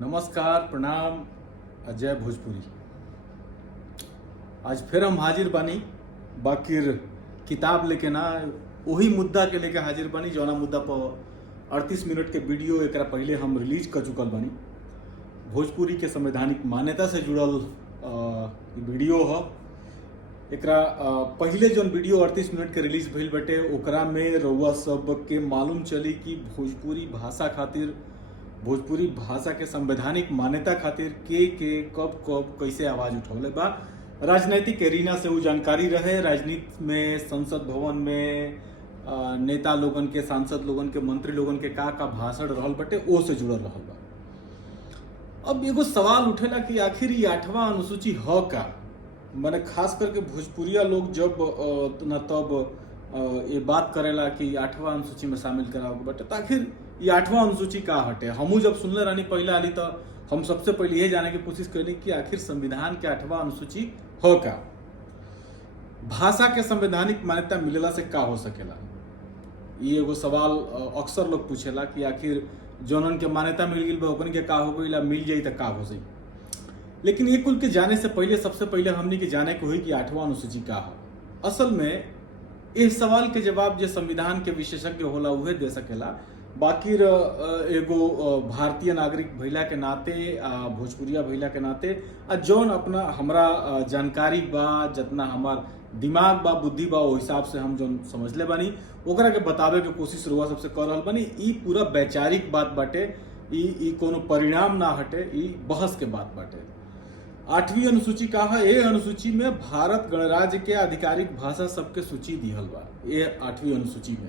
नमस्कार, प्रणाम। अजय भोजपुरी। आज फिर हम हाजिर बानी, बाकिर किताब लेके ना, वही मुद्दा के लेके हाजिर बानी जौना मुद्दा पर 38 मिनट के वीडियो एकरा पहले हम रिलीज कर चुकल बानी। भोजपुरी के संवैधानिक मान्यता से जुड़ल वीडियो ह। एकरा पहले जौन वीडियो 38 मिनट के रिलीज भइल बाटे ओकरा में रउआ सब के मालूम चली कि भोजपुरी भाषा खातिर, भोजपुरी भाषा के संवैधानिक मान्यता खातिर के कब कब कैसे आवाज उठौले बा। राजनीतिक एरिना से वो जानकारी रहे। राजनीति में, संसद भवन में नेता लोगन के, सांसद लोगन के, मंत्री लोगन के का भाषण रहल बटे ओ से जुड़ल रहल बा। अब एगो सवाल उठेला कि आखिर ये 8वां अनुसूची ह का। माने खास करके भोजपुरिया लोग जब न तब ये बात करेला कि 8वां अनुसूची में शामिल कराओगे बटे, तो आखिर ये 8वां अनुसूची का हटे। हमू जब सुनले रहनी पहले आली तो हम सबसे पहले ये जाने की कोशिश करनी कि आखिर संविधान के 8वां अनुसूची हो का। भाषा के संवैधानिक मान्यता मिलेला से का हो सकेला, ये एगो सवाल अक्सर लोग पूछेला कि आखिर जनन के मान्यता मिल गई बा ओकन के का हो गई, मिल जाई तो का हो जाई। लेकिन ये कुल के जाने से पहले सबसे पहले हमने के जाने को हुई कि 8वां अनुसूची का हो। असल में इस सवाल के जवाब जो संविधान के विशेषज्ञ होला उहे दे सकेला। बाकी एगो भारतीय नागरिक भइला के नाते, भोजपुरिया भइला के नाते, जौन अपना हमरा जानकारी बा, जितना हमार दिमाग बा, बुद्धि बा, वो हिसाब से हम जौन समझले बानी ओकरा के बतावे के कोशिश रुआ सबसे कर रहल बानी। ई पूरा वैचारिक बात बाटे, ई कोनो परिणाम ना हटे, ई बहस के बात बाटे। 8वीं अनुसूची का है। ये अनुसूची में भारत गणराज्य के आधिकारिक भाषा सबके सूची दिहल बा। ये 8वीं अनुसूची में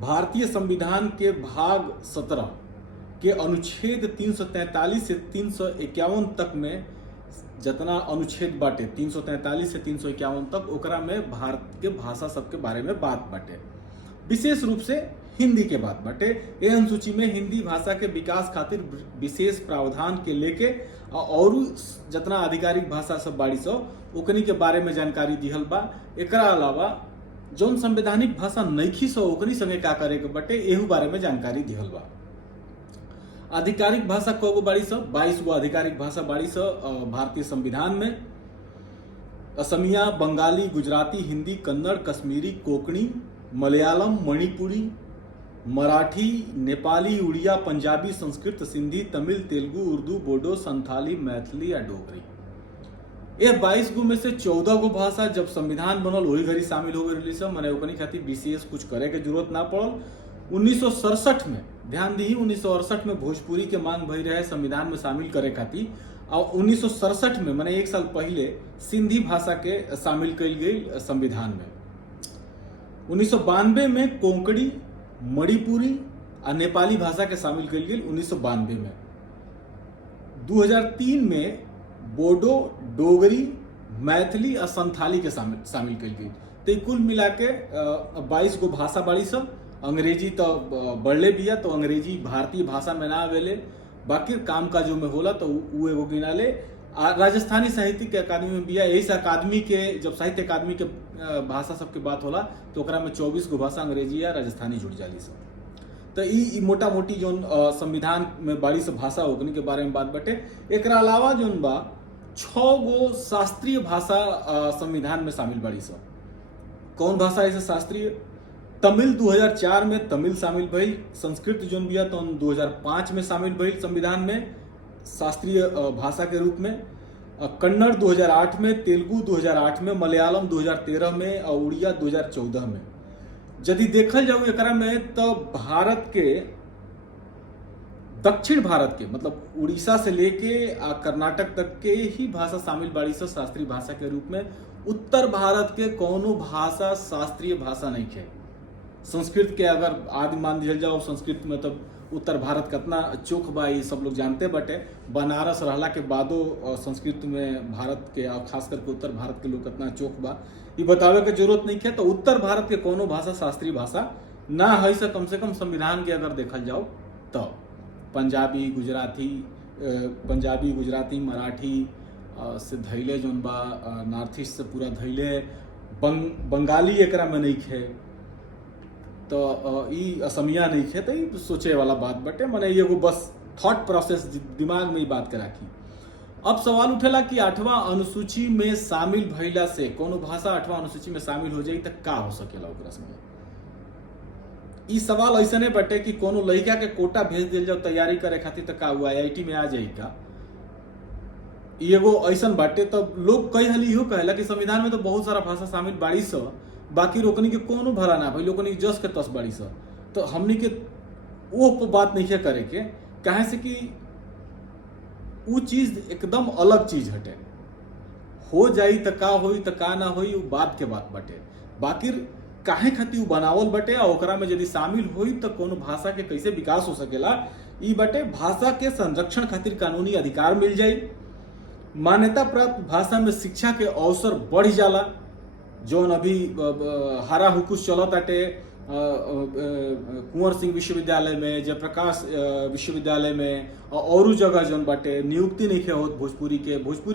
भारतीय संविधान के भाग 17 के अनुच्छेद 343 से 351 तक में जितना अनुच्छेद बाटे 343 से 351 तक, ओकरा में भारत के भाषा सबके बारे में बात बाटे। विशेष रूप से हिंदी के बात बाटे। ये अनुसूची में हिंदी भाषा के विकास खातिर विशेष प्रावधान के लेके और जितना आधिकारिक भाषा सब बाड़ी सब ओकनी के बारे में जानकारी दिहल बा। एकरा अलावा जौन संवैधानिक भाषा नइखी सो ओकनी संगे का करे के बटे एहू बारे में जानकारी दिहल बा। आधिकारिक भाषा कगो बाड़ी सब, 22 गो आधिकारिक भाषा बाड़ी सब भारतीय संविधान में। असमिया, बंगाली, गुजराती, हिंदी, कन्नड़, कश्मीरी, कोंकणी, मलयालम, मणिपुरी, मराठी, नेपाली, उड़िया, पंजाबी, संस्कृत, सिंधी, तमिल, तेलुगु, उर्दू, बोडो, संथाली, मैथिली या डोगरी। ये 22 गो में से 14 गो भाषा जब संविधान बनल वही घड़ी शामिल हो गई सब। मैंने ओकनी खातिर विशेष कुछ करे के जरूरत ना पड़ल। 1967 में, ध्यान दी, 1968 में भोजपुरी के मांग भई रहे संविधान में शामिल करे खातिर, और 1967 में मैंने एक साल पहले सिंधी भाषा के शामिल कल गई संविधान में। 1992 में कोंकणी, मणिपुरी और नेपाली भाषा के शामिल कल गई 1992 में। 2003 में बोडो, डोगरी, मैथिली और संथाली के शामिल कल गई। तो कुल मिला के 22 गो भाषा बाड़ी सब। अंग्रेजी तो बढ़ले बिया, तो अंग्रेजी भारतीय भाषा में ना आवेले, बाकी काम काजों में होला तो वो एगो गिनाले। राजस्थानी साहित्यिक अकादमी में बिया। यही से अकादमी के, जब साहित्य अकादमी के भाषा सबके बात होला तो ओकरा में 24 गो भाषा अंग्रेजी या राजस्थानी जुड़ जाली सब। तो ई मोटा मोटी जौन संविधान में बाड़ी सब भाषा ओकनी के बारे में बात बटे। एकरा अलावा जौन बा 6 गो शास्त्रीय भाषा संविधान में शामिल बाड़ी सब। कौन भाषा ऐसे शास्त्रीय? तमिल 2004 में तमिल शामिल भइल। संस्कृत जौन बिया तो 2005 में शामिल भइल संविधान में शास्त्रीय भाषा के रूप में। कन्नड़ 2008 में, तेलुगु 2008 में, मलयालम 2013 में और उड़िया 2014 में। यदि देखल जाओ एकरा में तो भारत के, दक्षिण भारत के, मतलब उड़ीसा से लेके कर्नाटक तक के ही भाषा शामिल बाड़ी सब शास्त्रीय भाषा के रूप में। उत्तर भारत के कोनो भाषा शास्त्रीय भाषा नहीं है। संस्कृत के अगर आदि मान दिया जाओ, संस्कृत में तब उत्तर भारत कितना चोख बा ये सब लोग जानते बटे। बनारस रहला के बादो संस्कृत में भारत के, खास करके उत्तर भारत के लोग कितना चोख बा ये बतावे के जरूरत नहीं है। तो उत्तर भारत के कोनो भाषा शास्त्रीय भाषा ना है से कम संविधान के अगर देखल जाओ तो पंजाबी, गुजराती, मराठी से धैले जौन बा, नॉर्थ ईस्ट से पूरा धैले, बंगाली एकरा में नहीं है। तो ई असमिया नहीं है। तो सोचे वाला बात बटे। मैंने एगो बस थॉट प्रोसेस दिमाग में ही बात के राखी। अब सवाल उठेला कि 8वां अनुसूची में शामिल भइला से कोनो भाषा 8वां अनुसूची में शामिल हो जाई त का हो सकेला ओकरा संगे। ई सवाल ऐसने बटे कि कोनो लड़का के कोटा भेज दिल जाओ तैयारी करे खातिर त का हुआ IIT में आ जाई का। ई एगो ऐसन बाटे तब लोग कई हाली इहो कहेला कि संविधान में तो बहुत सारा भाषा शामिल बाड़ी स, बाकी रोकनी के कोनो भला ना भाई, लोगनी जस के तस बाड़ी स। तो हमनी के वो बात नहीं करे के, काहे से कि वो चीज एकदम अलग चीज हटे। हो जाई त का होई त का ना होई वो बात के बात बटे, बाकी काहे खातिर बनावल बटे और ओकरा में यदि शामिल होई त कोनो भाषा के कैसे विकास हो सकेला। ई बटे भाषा के संरक्षण खातिर कानूनी अधिकार मिल जाई, मान्यता प्राप्त भाषा में शिक्षा के अवसर बढ़ जाला। जौन अभी हारा हुकुस चलत आटे कुंवर सिंह विश्वविद्यालय में, जयप्रकाश विश्वविद्यालय में और जगह जौन बाटे नियुक्ति नहीं होत भोजपुरी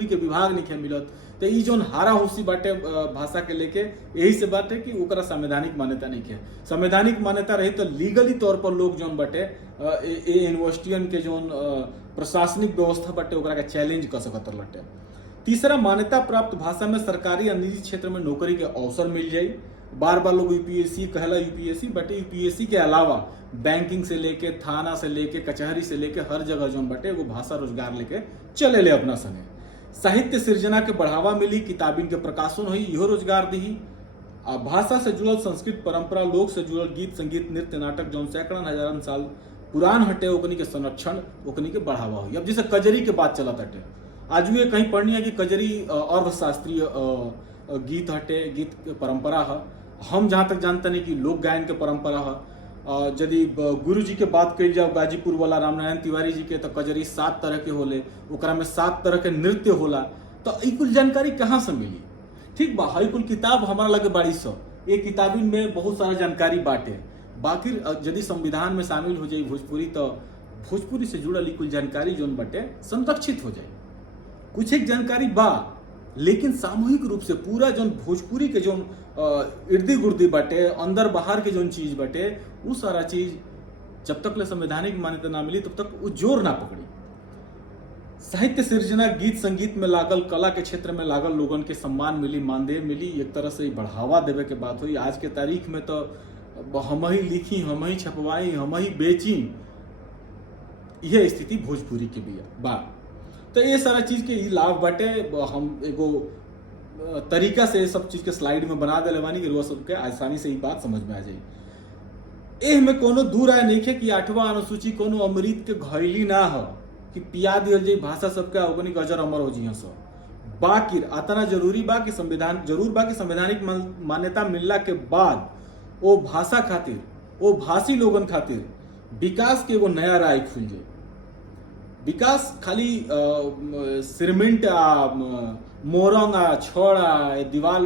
के विभाग नहीं मिलत। तो ई जौन हारा हुसी बाटे भाषा के लेके यही से बाटे कि ओकरा संवैधानिक मान्यता नहीं है। संवैधानिक मान्यता रही तो लीगली तौर पर लोग जौन बाटे यूनिवर्सिटियन के जौन प्रशासनिक व्यवस्था बाटे ओकरा के चैलेंज कर सकत लटे। तीसरा, मान्यता प्राप्त भाषा में सरकारी और निजी क्षेत्र में नौकरी के अवसर मिल जाये। बार बार लोग यूपीएससी कहला यूपीएससी, बट यूपीएससी के अलावा बैंकिंग से लेके थाना से लेके कचहरी से लेके हर जगह जौन बाटे वो भाषा रोजगार लेके चले ले अपना संगे। साहित्य सृजना के बढ़ावा मिली, किताबिन के प्रकाशन हुई, इहो रोजगार दी। भाषा से जुड़ल संस्कृत परंपरा, लोक से जुड़ल गीत संगीत नृत्य नाटक जौन सैकड़न हजारन साल पुरान हटे ओकनी के संरक्षण ओकनी के बढ़ावा हुई। अब जैसे कजरी के बात चलत हटे, आज भी कहीं पढ़नी है कि कजरी अर्धशास्त्रीय गीत हटे, गीत के परंपरा है। हम जहाँ तक जानते नहीं कि लोक गायन के परंपरा है। यदि गुरु जी के बात कही जाओ गाजीपुर वाला रामनारायण तिवारी जी के, तो कजरी 7 तरह के होले, ओकरा में 7 तरह के नृत्य होला। तो ई कुल जानकारी कहाँ से मिली? ठीक बा, हई कुल किताब हमारा लगे बाड़ी सौ, ये किताबिन में बहुत सारा जानकारी बाटे। बाकी यदि संविधान में शामिल हो जाए भोजपुरी, तो भोजपुरी से जुड़ल कुल जानकारी जोन बाटे संरक्षित हो जाए। कुछ एक जानकारी बा, लेकिन सामूहिक रूप से पूरा जोन भोजपुरी के जोन इर्दी गुर्दी बाटे, अंदर बाहर के जोन चीज बाटे, वो सारा चीज जब तक ले संवैधानिक मान्यता ना मिली तब तक वो जोर ना पकड़ी। साहित्य सृजना, गीत संगीत में लागल, कला के क्षेत्र में लागल लोगन के सम्मान मिली, मानदेय मिली, एक तरह से बढ़ावा देवे के बात हुई। आज के तारीख में तो हम ही लिखी, हम ही छपवाई, हम ही बेची, यह स्थिति भोजपुरी की भी बा। तो ये सारा चीज के लाभ बाटे। हम एगो तरीका से सब चीज के स्लाइड में बना देले बानी कि रोज सबके आसानी से ही बात समझ में आ जाए। एह में कोनो दूर आए नहीं है कि 8वां अनुसूची कोनो अमृत के घैली ना हो कि पिया दियल जाए भाषा सबके ओकनी गजर अमर हो जी सब। बाकी अतना जरूरी बा कि संविधान जरूर बा कि संवैधानिक मान्यता मिलला के बाद वो भाषा खातिर, वो भाषी लोगन खातिर विकास के एगो नया राह खुल जाए। विकास खाली सिरमिंट मोरंग छड़ दीवाल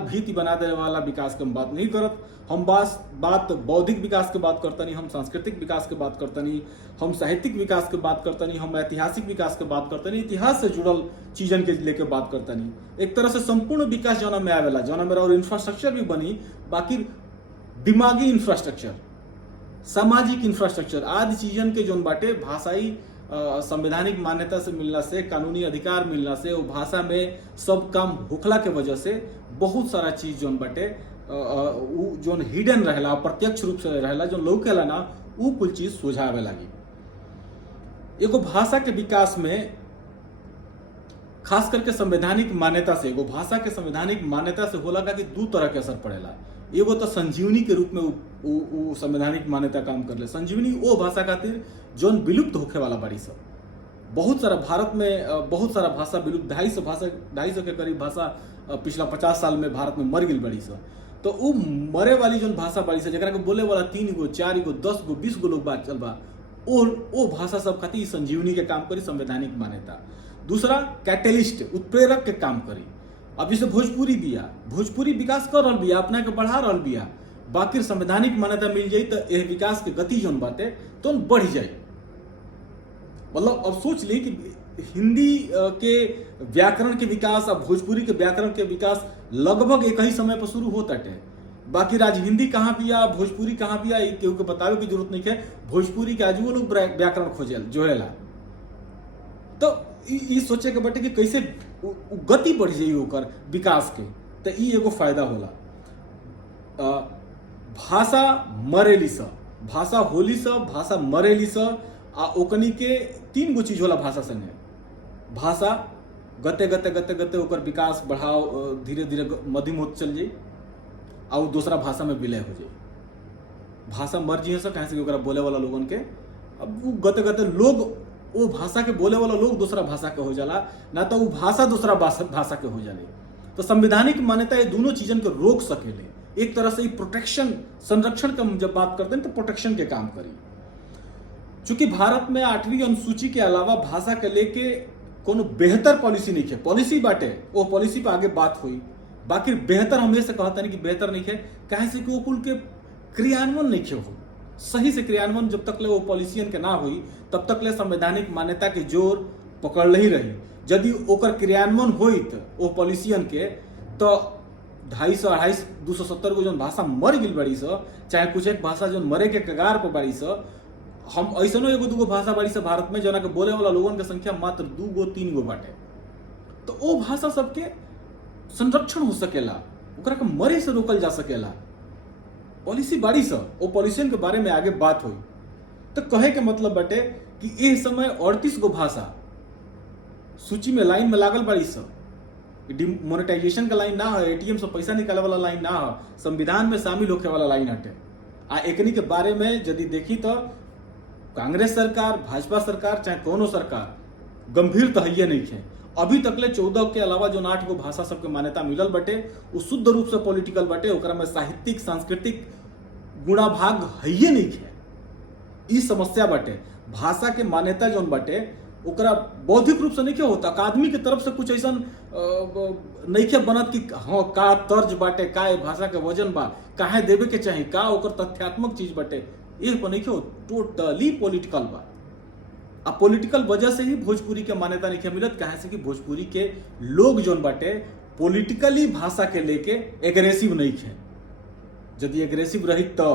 भीति बना देने वाला विकास के हम बात नहीं करत। हम बात बौद्धिक विकास के बात करता नहीं, हम सांस्कृतिक विकास के बात करता नहीं, हम साहित्यिक विकास के बात करता नहीं, हम ऐतिहासिक विकास के बात करता नहीं, इतिहास से जुड़ल चीजन के लेके बात करता नहीं। एक तरह से संपूर्ण विकास जौना में आवेला, जौना मेरा और इंफ्रास्ट्रक्चर भी बनी, बाकी दिमागी इंफ्रास्ट्रक्चर, सामाजिक इंफ्रास्ट्रक्चर आदि चीजन के जोन बाटे भाषाई संवैधानिक मान्यता से मिलना से, कानूनी अधिकार मिलना से, वो भाषा में सब काम होखला के वजह से बहुत सारा चीज जोन बाटे जोन हिडन रहेला, प्रत्यक्ष रूप से रहेला, जो लौकेला ना, वो कुल चीज सुझावे लगी। एगो भाषा के विकास में खास करके संवैधानिक मान्यता से, एगो भाषा के संवैधानिक मान्यता से होला का कि 2 तरह के असर पड़ेला। एगो तो संजीवनी के रूप में वो संवैधानिक मान्यता काम कर ले। संजीवनी वो भाषा खातिर जोन विलुप्त होखे वाला बाड़ी सब, बहुत सारा भारत में बहुत सारा भाषा विलुप्त, 250 के करीब भाषा पिछला 50 साल में भारत में मर गई बड़ी सब। तो वो मरे वाली जोन भाषा बाड़ी सब, जरा के बोले वाला 3 गो 4 गो 10 गो 20 गो लोग बात चल बा, वो भाषा सब खातिर संजीवनी के काम करी संवैधानिक मान्यता। दूसरा कैटलिस्ट, उत्प्रेरक के काम करी। अब जैसे भोजपुरी बिया, भोजपुरी विकास कर रहा बिया, अपना के बढ़ा रहा बिया, बाकी संवैधानिक मान्यता मिल जाए तो यह विकास के गति जोन बाटे तो बढ़ जाए। मतलब अब सोच ली कि हिंदी के व्याकरण के विकास और भोजपुरी के व्याकरण के विकास लगभग एक ही समय पर शुरू होता है, बाकी राज हिंदी कहाँ पिया, भोजपुरी कहाँ पिया, केहू के बतावे की जरूरत नहीं है। भोजपुरी के आज वो लोग व्याकरण खोजेल जोहेला। तो ई सोचे के बटे कि कैसे गति बढ़ जाई ओकर विकास के, तो ई एगो फायदा होला। भाषा मरेली स, भाषा होली स, भाषा मरेली स, आ ओकनी के 3 गो चीज होला भाषा संगे। भाषा गते गते गते गते ओकर विकास बढ़ाओ, धीरे धीरे मध्यम होत चल जाई, और दूसरा भाषा में विलय हो जाए। भाषा मर जी से कहीं से ओकरा बोले वाला लोगन के, अब वो गते गते लोग वो भाषा के बोले वाला लोग दूसरा भाषा के हो जाला, ना तो वो भाषा दूसरा भाषा के हो जाले। तो संवैधानिक मान्यता ये दोनों चीजन को रोक सकेले। एक तरह से ये प्रोटेक्शन, संरक्षण का जब बात करते हैं तो प्रोटेक्शन के काम करी। चूंकि भारत में 8वीं अनुसूची के अलावा भाषा के लेके कोनो बेहतर पॉलिसी नहीं है। पॉलिसी बाटे, वो पॉलिसी पे आगे बात हुई, बाकी बेहतर हमेशा कहता नहीं कि बेहतर नहीं है, कहे से कि वो कुल के क्रियान्वयन नहीं हो सही से। क्रियान्वयन जब तक ले वो पॉलिसियन के ना हुई तब तक ले संवैधानिक मान्यता के जोर पकड़ ही रही। यदि ओकर क्रियान्वयन होई वो पॉलिसियन के, तो 250, 250, 270 गो जो भाषा मर गई बड़ी स, चाहे कुछ एक भाषा जो मरे के कगार पर बड़ी स, हम ऐसा एगो 2 गो भाषा बड़ी स भारत में जना के बोले वाला लोगन के संख्या मात्र 2 गो 3 गो बाटे। तो वो भाषा सबके संरक्षण हो सकेला, ओकरा के मरे से रोकल जा सकेला। पॉलिसी बाड़ी स, वो पॉलिसियन के बारे में आगे बात हुई। तो कहे के मतलब बटे कि इस समय 38 गो भाषा सूची में लाइन में लागल बाड़ी स। डिमोनेटाइजेशन का लाइन ना है, एटीएम से पैसा निकाले वाला लाइन ना है, संविधान में शामिल होके वाला लाइन हटे। आ एकनी के बारे में यदि देखी तो कांग्रेस सरकार, भाजपा सरकार, चाहे कोनो सरकार गंभीर तहैये नहीं है। अभी तकले 14 के अलावा जो 8 गो भाषा सबके मान्यता मिलल बटे, वो शुद्ध रूप से पॉलिटिकल बटे, ओकरा में साहित्यिक सांस्कृतिक गुणा भाग है नहीं है। ई समस्या बटे। भाषा के मान्यता जो बटे ओकरा बौद्धिक रूप से नहीं होता, अकादमी की तरफ से कुछ ऐसा नहीं बनत कि हाँ का तर्ज बाटे, का भाषा के वजन बा, काहे देवे के चाहिए, का ओकर तथ्यात्मक चीज बटे, ये पर नहीं हो। टोटली पॉलिटिकल बा। अब पॉलिटिकल वजह से ही भोजपुरी के मान्यता नहीं मिलत, कहे से कि भोजपुरी के लोग जो बाटे पॉलिटिकली भाषा के लेके एग्रेसिव नहीं है। यदि एग्रेसिव रही तो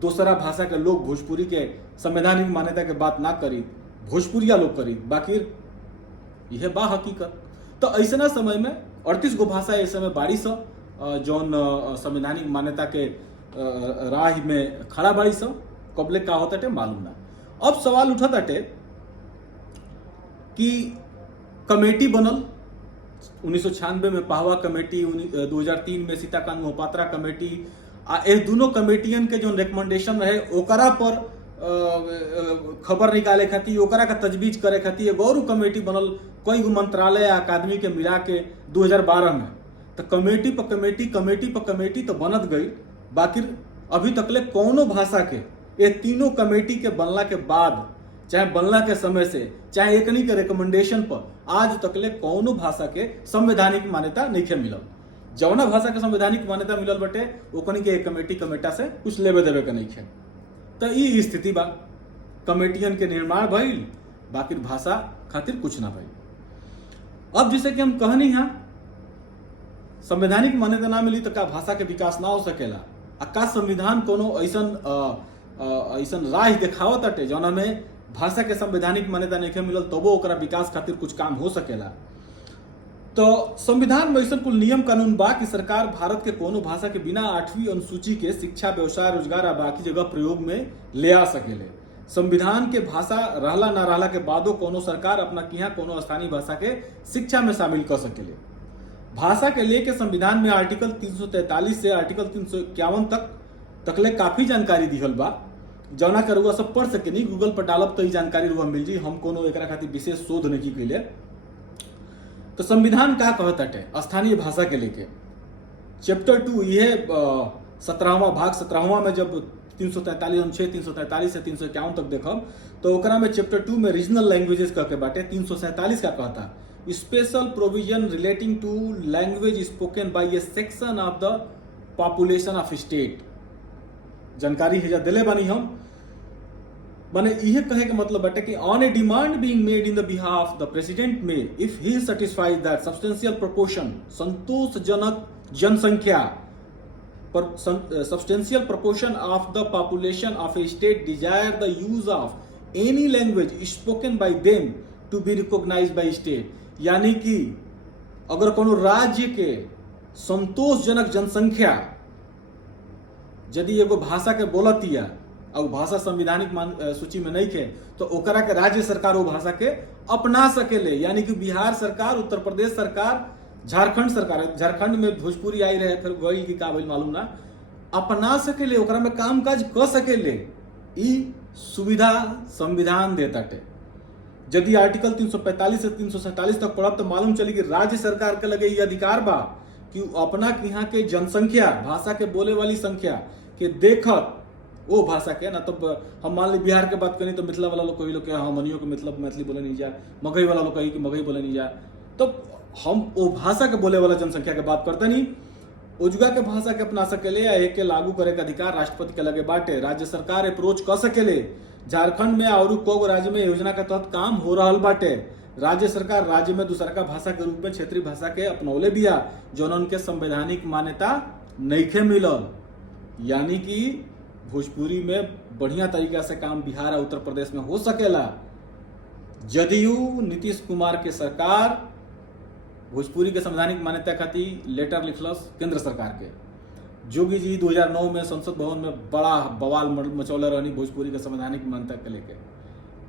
दूसरा भाषा के लोग भोजपुरी के संवैधानिक मान्यता के बात ना करी, भोजपुरिया लोग करी, बाकी यह बा हकीकत। तो ऐसा समय में 38 गो भाषा इस समय बाड़ी स जौन संवैधानिक मान्यता के राह में खड़ा बाड़ी स। कबले का होता टे मालूम ना। अब सवाल उठा ताटे कि कमेटी बनल 1996 में पहवा कमेटी, 2003 में सीताकांत मोहपात्रा कमेटी, ए दोनों कमेटियन के जो रिकमेंडेशन रहे ओकरा पर खबर निकाले खातिर, ओकरा का तजवीज करे खातिर एगो और कमेटी बनल, कई गो मंत्रालय अकादमी के मिला के 2012 में। तो कमेटी पर कमेटी, कमेटी पर कमेटी तो बनत गई, बाकी अभी तकले कौनो भाषा के ये तीनों कमेटी के बनला के बाद, चाहे बनला के समय से, चाहे एकनी के रिकमेंडेशन पर, आज तकले कौनो भाषा के संवैधानिक मान्यता नहीं मिलल। जौना भाषा के संवैधानिक मान्यता मिलल बटे ओकनी के एक कमेटी कमेटा से कुछ लेवे देवे के नहीं है। तो ये स्थिति बा, कमेटियन के निर्माण भइल, बाकी भाषा खातिर कुछ ना भइल। अब जैसे कि हम कहनी है संवैधानिक मान्यता ना मिली तो का भाषा के विकास ना हो सकेला। का संविधान कोनो ऐसन राह दिखावत अटे जौना में भाषा के संवैधानिक मान्यता नहीं मिलल तबो ओकरा विकास खातिर कुछ काम हो सकेला। तो संविधान में ऐसा कुल नियम कानून बा कि सरकार भारत के कोनो भाषा के बिना 8वीं अनुसूची के शिक्षा, व्यवसाय, रोजगार आ बाकी जगह प्रयोग में ले आ सकेले। संविधान के भाषा रहला ना रहला के बादो कोनो सरकार अपना किया कोनो स्थानीय भाषा के शिक्षा में शामिल कर सकेले। भाषा के लेके संविधान में आर्टिकल 343 से आर्टिकल 351 तकले काफी जानकारी दिहल बा, जौना के रुआ सब पढ़ सके नहीं, गूगल पर डालब तो ही जानकारी रुआ मिल जी। हम कोनो एकरा खातिर विशेष शोध नहीं कैले। तो संविधान का कहत अटे स्थानीय भाषा के लेके चैप्टर 2 यह 17वां भाग 17वां में जब 343 अनुच्छेद 343 से 351 तक देखब तो ओकरा में चैप्टर 2 में रीजनल लैंग्वेजेस कह के बाटे 347 का कहता special provision relating to language spoken by a section of the population of state. जानकारी है दिले बानी हम माने यह कहे के मतलब बाटे कि on a demand being made in the behalf the president में if he satisfies that substantial proportion संतोषजनक जनसंख्या substantial proportion of the population of a state desire the use of any language spoken by them to be recognized by state। यानी कि अगर कोनो राज्य के संतोषजनक जनसंख्या यदि एगो भाषा के बोलतिया और भाषा संविधानिक सूची में नहीं थे तो ओकरा के राज्य सरकार वो भाषा के अपना सकेले। यानी कि बिहार सरकार, उत्तर प्रदेश सरकार, झारखंड सरकार, झारखंड में भोजपुरी आई रहे फिर गई की का भइल मालूम ना, अपना सकेले, ओकरा में काम काज कर सकेले। ई सुविधा संविधान देता टे। यदि आर्टिकल 345 से 347 तक पढ़ब तो मालूम चली कि राज्य सरकार के लगे ये अधिकार बा कि अपना यहाँ के जनसंख्या, भाषा के बोले वाली संख्या के देखत वो भाषा के ना, तो हम मान ली बिहार के बात करें तो मिथिला वाला लोग कही लोग हाँ मनियो के मतलब मैथिली बोले नहीं जा, मगही वाला लोग कही कि मगही बोले नहीं जा, तो हम वो भाषा के बोले वाला जनसंख्या के बात करते नहीं। उजगा के भाषा के अपना सकेले या एक के लागू करे का अधिकार राष्ट्रपति के लगे बाटे। राज्य सरकार अप्रोच कर सकेले। झारखंड में और को राज्य में योजना के तहत काम हो रहा बाटे। राज्य सरकार राज्य में दूसरा का भाषा के रूप में क्षेत्रीय भाषा के अपनौले बिया जौन उनके संवैधानिक मान्यता नइखे मिलल। यानी कि भोजपुरी में बढ़िया तरीका से काम बिहार और उत्तर प्रदेश में हो सकेला। जदयू नीतीश कुमार के सरकार भोजपुरी के संवैधानिक मान्यता खातिर लेटर लिखलस केंद्र सरकार के। जोगी जी 2009 में संसद भवन में बड़ा बवाल मचौले रहनी भोजपुरी के संवैधानिक मान्यता के लेके।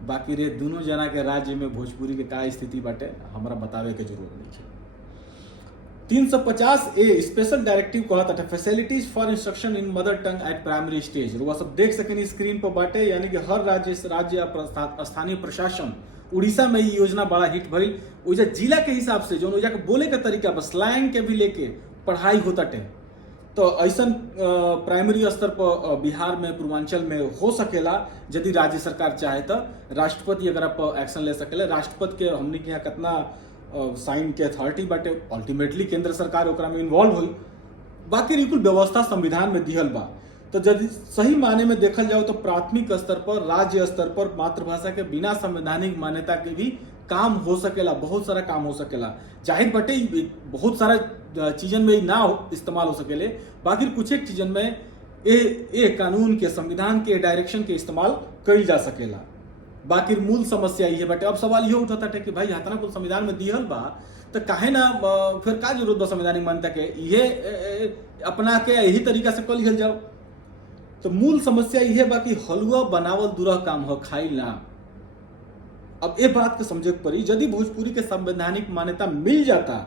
बाकी रे दोनों जना के राज्य में भोजपुरी के का स्थिति बाटे हमरा बतावे के जरूरत नहीं है। 350A स्पेशल डायरेक्टिव कहता है facilities for instruction in mother tongue at primary stage. रुआ सब देख सकेनी स्क्रीन पर बाटे। यानी कि हर राज्य स्थानीय प्रशासन, उड़ीसा में ये योजना बड़ा हिट भइल। ओइजा जिला के हिसाब से जो ओइजा के बोले के तरीका बस स्लैंग के भी लेके पढ़ाई होता टे। तो ऐसा प्राइमरी स्तर पर बिहार में, पूर्वांचल में हो सकेला यदि राज्य सरकार चाहे तो। राष्ट्रपति अगर आप एक्शन ले सकेले। राष्ट्रपति के हमने के यहाँ कितना साइन के अथॉरिटी बाटे, अल्टीमेटली केंद्र सरकार ओकरा में इन्वॉल्व हुई। बाकी कुल व्यवस्था संविधान में दिहल बा। तो यदि सही माने में देखल जाओ तो प्राथमिक स्तर पर, राज्य स्तर पर मातृभाषा के बिना संवैधानिक मान्यता के भी काम हो सकेला, बहुत सारा काम हो सकेला। जाहिर बटे बहुत सारा चीजन में ना इस्तेमाल हो सकेले। बाकी कुछ एक चीजन में ए कानून के, संविधान के डायरेक्शन के इस्तेमाल कईल जा सकेला। बाकी मूल समस्या ये बटे। अब सवाल ये उठता है कि भाई हतना कुल संविधान में दिहल बा तो काहे ना फिर का जरूरत बा संवैधानिक मान्यता के, ये अपना के यही तरीका से कल लिहल जाओ। तो मूल समस्या यह बा कि हलुआ बनावल दूरह काम हो, खाइल ना। अब ये बात के समझे पड़ी यदि भोजपुरी के संवैधानिक मान्यता मिल जाता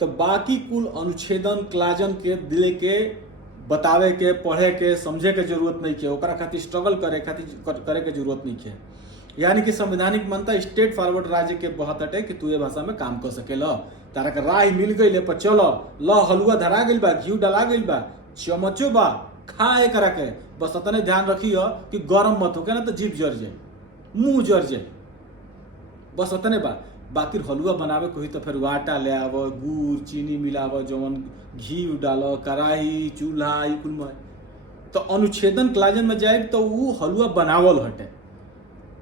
तो बाकी कुल अनुच्छेदन क्लाजन के दिले के बतावे के, पढ़े के, समझे के जरूरत नहीं है। ओकरा खातिर स्ट्रगल करे के जरूरत नहीं है। यानी कि संवैधानिक मान्यता स्टेट फॉरवर्ड राज्य के बहत अटे कि तू ये भाषा में काम कर सकेला। तारा के राय मिल गई पर चलो ल हलुआ धरा गई बा, घी डला गई बा, चमचो बा, खाए करा के बस अतने ध्यान रखियो कि गरम मत हो के ना तो जीभ जर जाए, मुंह जर जाए, बस अतने बा। बाकी हलुआ बनावे को ही तो फिर आटा ले आवो, गुड़ चीनी मिलावो, जवन घी डालो, कढ़ाई चूल्हा कुल में। तो अनुच्छेदन क्लाजन में जाए तो वो हलुआ बनावल हटे।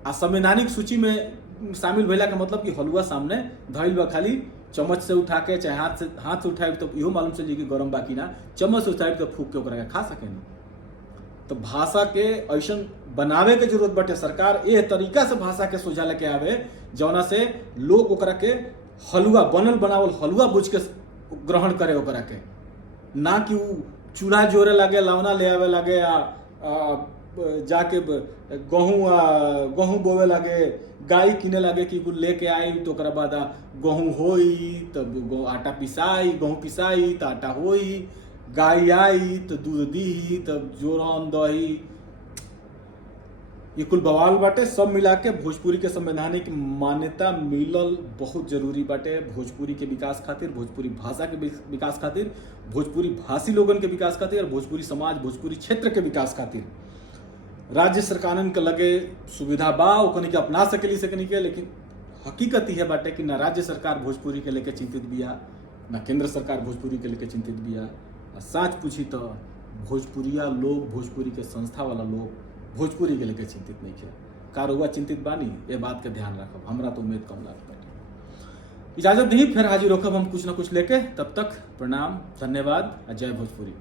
आ संवैधानिक सूची में शामिल भइला का मतलब कि हलुआ सामने धइल बा, खाली चम्मच से उठा के चाहे हाथ से उठाए तो इहो मालूम चली कि गरम बाकी ना, चम्मच से उठाए तो फूक के ओकरा खा सके नहीं। तो भाषा के ऐसा बनावे के जरूरत बटे। सरकार ए तरीका से भाषा के सुझा लेके आवे जौना से लोग ओकरा के हलुआ बनल बनावल हलुआ बुझ के ग्रहण करे ओकरा के, ना कि वो चूल्हा जोरे लागे, लवना ले आवे लागे, जाके गेहूँ बोवे लागे, गाय किने लागे कि कुल लेके आई तो ओकरा बाद गेहूँ होई तब आटा पिसाई, गेहूँ पिसाई तो आटा होई, गाय आई तो दूध दी तब जोरन दही। ये कुल बवाल बाटे। सब मिला के भोजपुरी के संवैधानिक मान्यता मिलल बहुत जरूरी बाटे भोजपुरी के विकास खातिर, भोजपुरी भाषा के विकास खातिर, भोजपुरी भाषी लोगन के विकास खातिर और भोजपुरी समाज, भोजपुरी क्षेत्र के विकास खातिर। राज्य सरकारन के लगे सुविधा बा ओकनी के अपना सकनी के, लेकिन हकीकत यह बाटे कि ना राज्य सरकार भोजपुरी के लेके चिंतित बिया, ना केंद्र सरकार भोजपुरी के लेके चिंतित बिया। सच पूछी तो भोजपुरिया लोग, भोजपुरी के संस्था वाला लोग भोजपुरी के लेके चिंतित नहीं है। कारोबार चिंतित बानी, ये बात का ध्यान रखब। हमरा तो उम्मीद कम लागत। इजाजत नहीं, फिर हाजिर होकर हम कुछ ना कुछ लेके। तब तक प्रणाम, धन्यवाद, जय भोजपुरी।